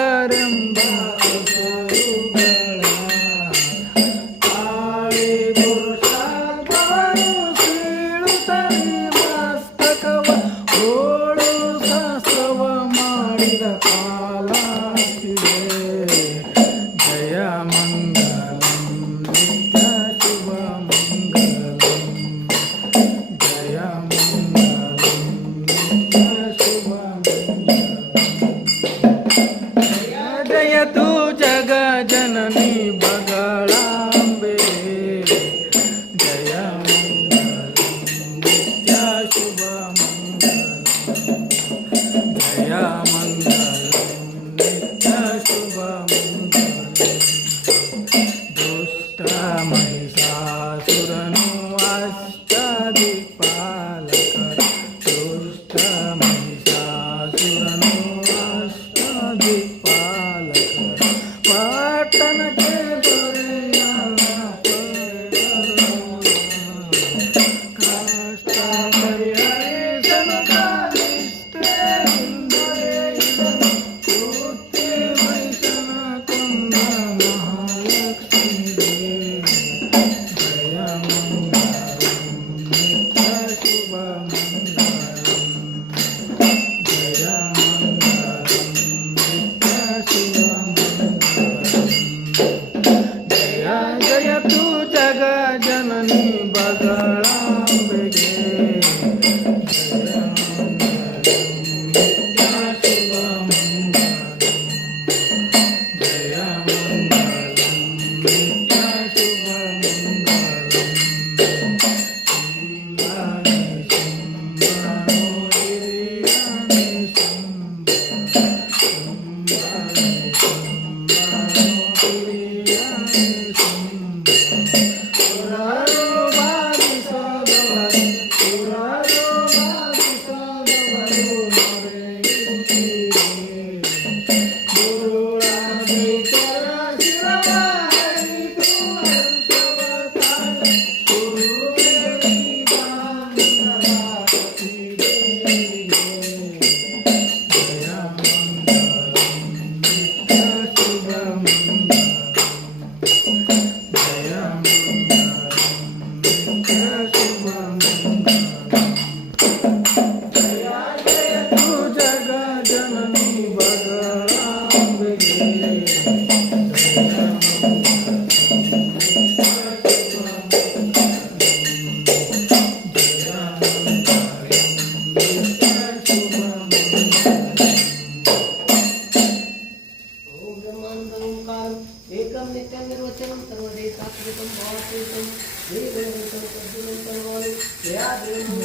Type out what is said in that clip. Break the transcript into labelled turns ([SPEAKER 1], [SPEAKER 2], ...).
[SPEAKER 1] സംസാരം మంగళాంబే జయ మంగళం నిత్యా శుభ మంగళం జయ మంగళం నిత్య శుభ మంగళం
[SPEAKER 2] నిత్యం నిర్వచనం సర్వదేశాకృతం భావకృతం శ్రీవేదం సద్గుణం సర్వాలు జయాదేవం